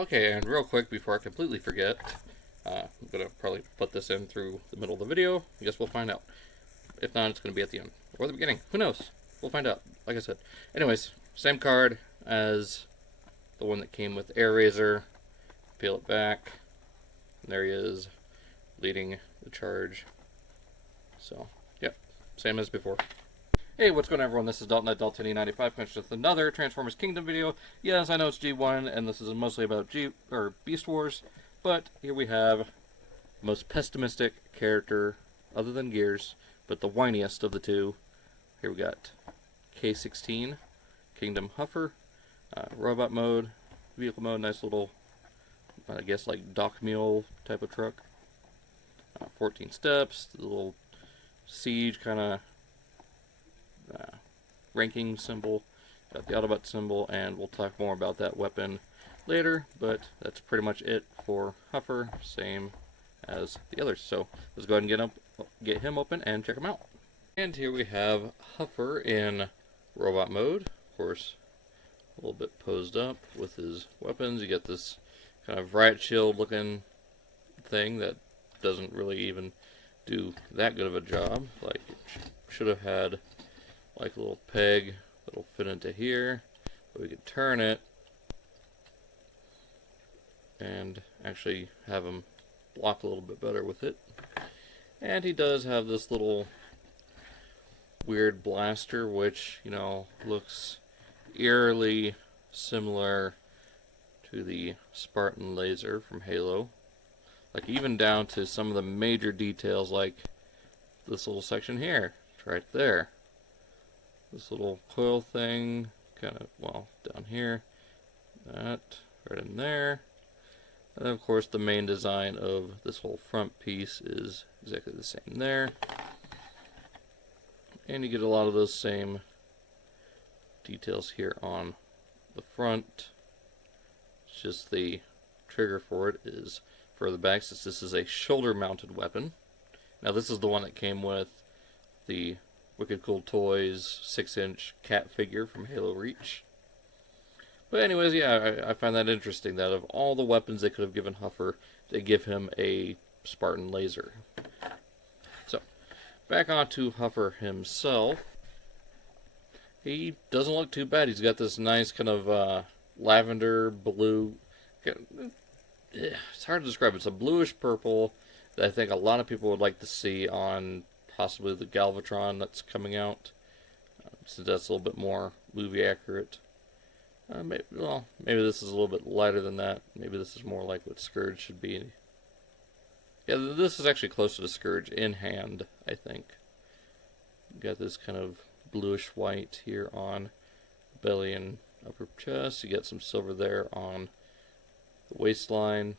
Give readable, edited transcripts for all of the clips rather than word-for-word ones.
Okay, and real quick before I completely forget, I'm going to probably put this in through the middle of the video. I guess we'll find out. If not, it's going to be at the end. Or the beginning. Who knows? We'll find out, like I said. Anyways, same card as the one that came with Air Razor. Peel it back. And there he is, leading the charge. So, yep, same as before. Hey, what's going on, everyone? This is Dalton at Dalton95, coming with another Transformers Kingdom video. Yes, I know it's G1, and this is mostly about Beast Wars, but here we have the most pessimistic character, other than Gears, but the whiniest of the two. Here we got K16 Kingdom Huffer, robot mode, vehicle mode, nice little, I guess, like dock mule type of truck. 14 steps, the little siege kind of ranking symbol, got the Autobot symbol, and we'll talk more about that weapon later, but that's pretty much it for Huffer, same as the others. So let's go ahead and get him open and check him out. And here we have Huffer in robot mode, of course a little bit posed up with his weapons. You get this kind of riot shield looking thing that doesn't really even do that good of a job. Like, it should have had like a little peg that'll fit into here, but we could turn it and actually have him block a little bit better with it. And he does have this little weird blaster, which, you know, looks eerily similar to the Spartan Laser from Halo. Like, even down to some of the major details, like this little section here. It's right there. This little coil thing, kind of, well, down here. That, right in there. And then, of course, the main design of this whole front piece is exactly the same there. And you get a lot of those same details here on the front. It's just the trigger for it is further back, since this is a shoulder-mounted weapon. Now, this is the one that came with the Wicked Cool Toys 6-inch cat figure from Halo Reach. But anyways, yeah, I find that interesting that of all the weapons they could have given Huffer, they give him a Spartan Laser. So, back onto Huffer himself. He doesn't look too bad. He's got this nice kind of lavender blue. It's hard to describe. It's a bluish purple that I think a lot of people would like to see on possibly the Galvatron that's coming out, since that's a little bit more movie accurate. Maybe this is a little bit lighter than that. Maybe this is more like what Scourge should be. Yeah, this is actually closer to Scourge in hand, I think. You got this kind of bluish white here on belly and upper chest. You got some silver there on the waistline,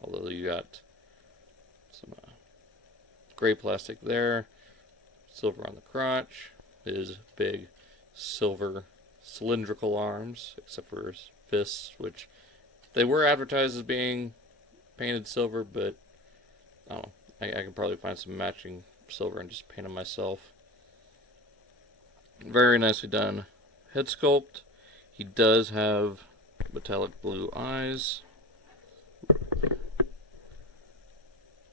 although you got some gray plastic there, silver on the crotch, his big silver cylindrical arms, except for his fists, which they were advertised as being painted silver, but I don't know, I could probably find some matching silver and just paint them myself. Very nicely done head sculpt. He does have metallic blue eyes. So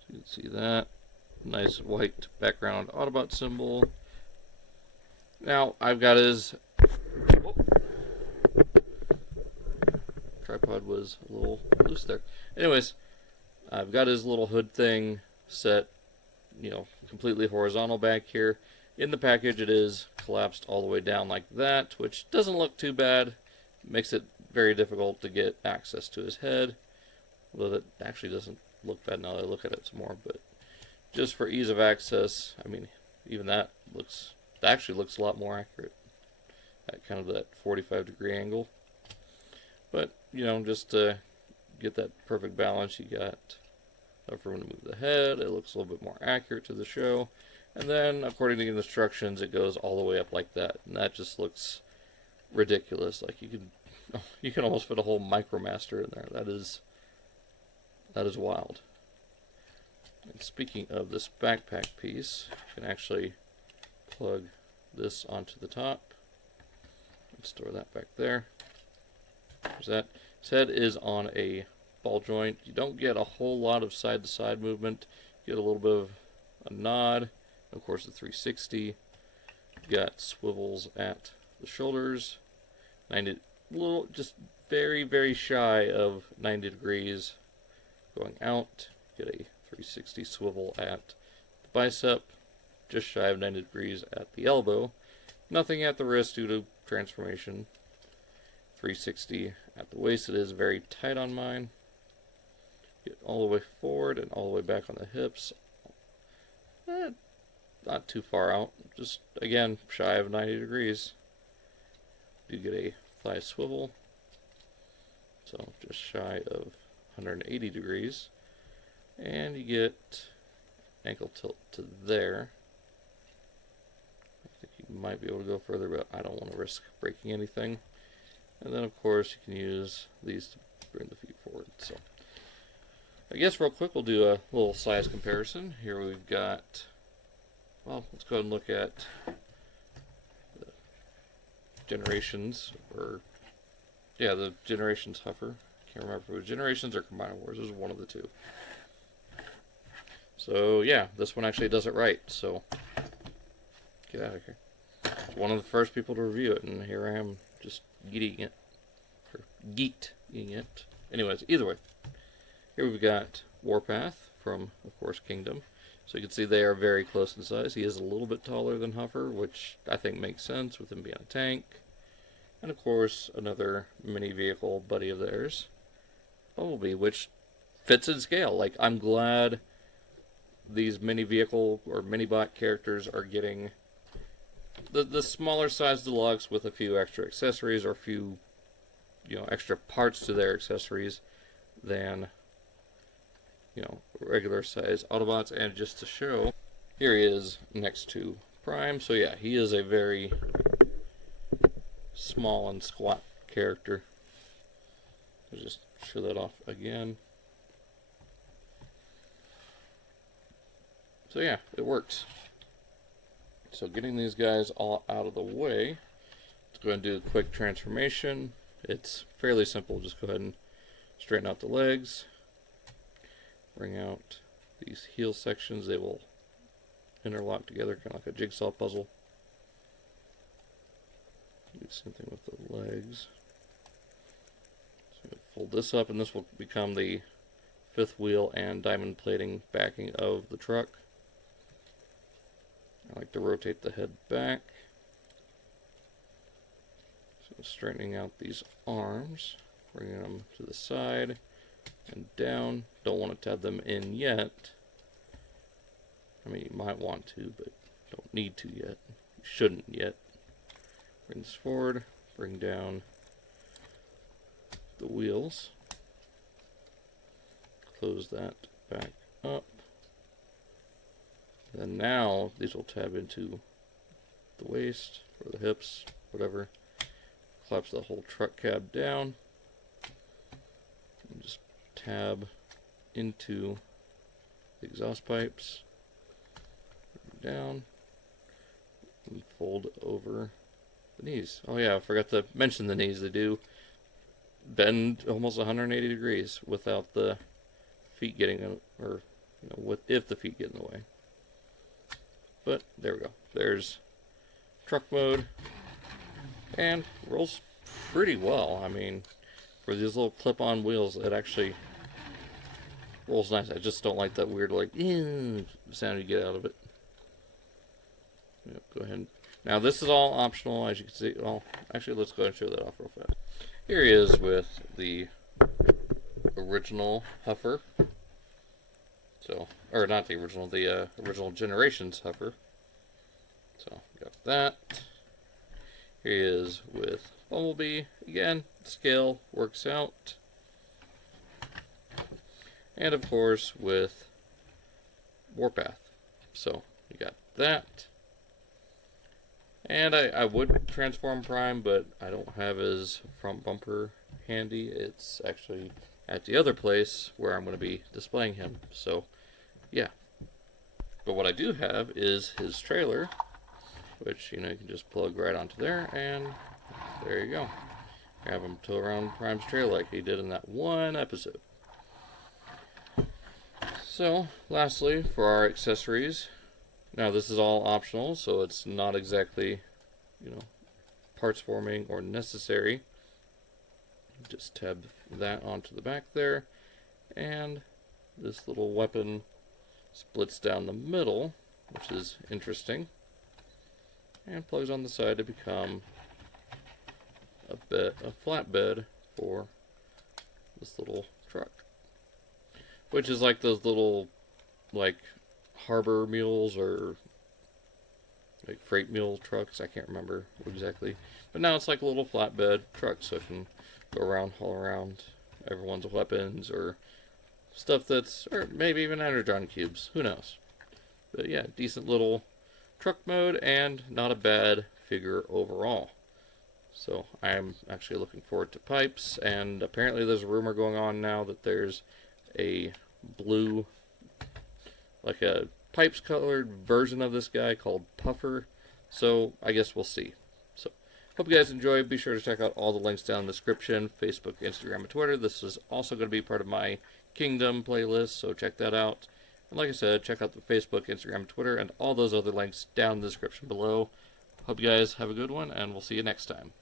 you can see that. Nice white background Autobot symbol. Now, I've got his... Tripod was a little loose there. Anyways, I've got his little hood thing set, you know, completely horizontal back here. In the package, it is collapsed all the way down like that, which doesn't look too bad. Makes it very difficult to get access to his head. Although that actually doesn't look bad now that I look at it some more, but just for ease of access, I mean, even that actually looks a lot more accurate at kind of that 45-degree angle. But, you know, just to get that perfect balance, you got enough room to move the head. It looks a little bit more accurate to the show. And then, according to the instructions, it goes all the way up like that. And that just looks ridiculous. Like, you can almost fit a whole Micromaster in there. That is wild. And speaking of this backpack piece, you can actually plug this onto the top and store that back there. There's that. His head is on a ball joint. You don't get a whole lot of side-to-side movement. You get a little bit of a nod. Of course, the 360. You got swivels at the shoulders. 90, little, just very, very shy of 90 degrees going out. Get a 360 swivel at the bicep. Just shy of 90 degrees at the elbow. Nothing at the wrist due to transformation. 360 at the waist. It is very tight on mine. Get all the way forward and all the way back on the hips. Not too far out. Just, again, shy of 90 degrees. Do get a thigh swivel. So just shy of 180 degrees. And you get ankle tilt to there. I think you might be able to go further, but I don't want to risk breaking anything. And then, of course, you can use these to bring the feet forward. So, I guess real quick, we'll do a little size comparison. Here we've got, well, let's go ahead and look at the Generations, or, yeah, the Generations Huffer. Can't remember if it was Generations or Combiner Wars. It was one of the two. So, yeah, this one actually does it right. So, get out of here. It's one of the first people to review it, and here I am just eating it. Or geeked eating it. Anyways, either way. Here we've got Warpath from, of course, Kingdom. So you can see they are very close in size. He is a little bit taller than Huffer, which I think makes sense with him being a tank. And of course, another mini vehicle buddy of theirs, Bumblebee, which fits in scale. Like, I'm glad these mini vehicle or mini bot characters are getting the smaller size deluxe with a few extra accessories or a few, extra parts to their accessories than, regular size Autobots. And just to show, here he is next to Prime. So yeah, he is a very small and squat character. I'll just show that off again. So yeah, it works. So getting these guys all out of the way, let's go ahead and do a quick transformation. It's fairly simple. Just go ahead and straighten out the legs. Bring out these heel sections. They will interlock together, kind of like a jigsaw puzzle. Do the same thing with the legs. So fold this up, and this will become the fifth wheel and diamond plating backing of the truck. I like to rotate the head back. So straightening out these arms, bringing them to the side and down. Don't want to tab them in yet. I mean, you might want to, but don't need to yet. You shouldn't yet. Bring this forward, bring down the wheels. Close that back up. And now these will tab into the waist or the hips, whatever. Collapse the whole truck cab down. And just tab into the exhaust pipes. Down. And fold over the knees. Oh yeah, I forgot to mention the knees. They do bend almost 180 degrees without the feet getting, or if the feet get in the way. But there we go. There's truck mode, and rolls pretty well. I mean, for these little clip-on wheels, it actually rolls nice. I just don't like that weird sound you get out of it. Yep, go ahead. Now this is all optional, as you can see. Well, actually, let's go ahead and show that off real fast. Here he is with the original Huffer. So, or not the original Generations Huffer. So, got that. Here he is with Bumblebee. Again, scale works out. And of course, with Warpath. So, you got that. And I would transform Prime, but I don't have his front bumper handy. It's actually at the other place where I'm going to be displaying him. So, yeah. But what I do have is his trailer, which, you can just plug right onto there, and there you go. Have him tow around Prime's trail like he did in that one episode. So, lastly, for our accessories, now this is all optional, so it's not exactly, parts forming or necessary. Just tab that onto the back there, and this little weapon splits down the middle, which is interesting, and plugs on the side to become a flatbed for this little truck, which is like those little harbor mules or like freight mule trucks. I can't remember exactly, but now it's like a little flatbed truck, so it can go around, haul around everyone's weapons or stuff or maybe even energon cubes, who knows. But yeah, decent little truck mode and not a bad figure overall. So I'm actually looking forward to pipes, and apparently there's a rumor going on now that there's a blue, like a pipes colored version of this guy called Puffer. So I guess we'll see. So hope you guys enjoy. Be sure to check out all the links down in the description: Facebook, Instagram, and Twitter. This is also going to be part of my Kingdom playlist, so check that out. And like I said, check out the Facebook, Instagram, Twitter, and all those other links down in the description below. Hope you guys have a good one, and we'll see you next time.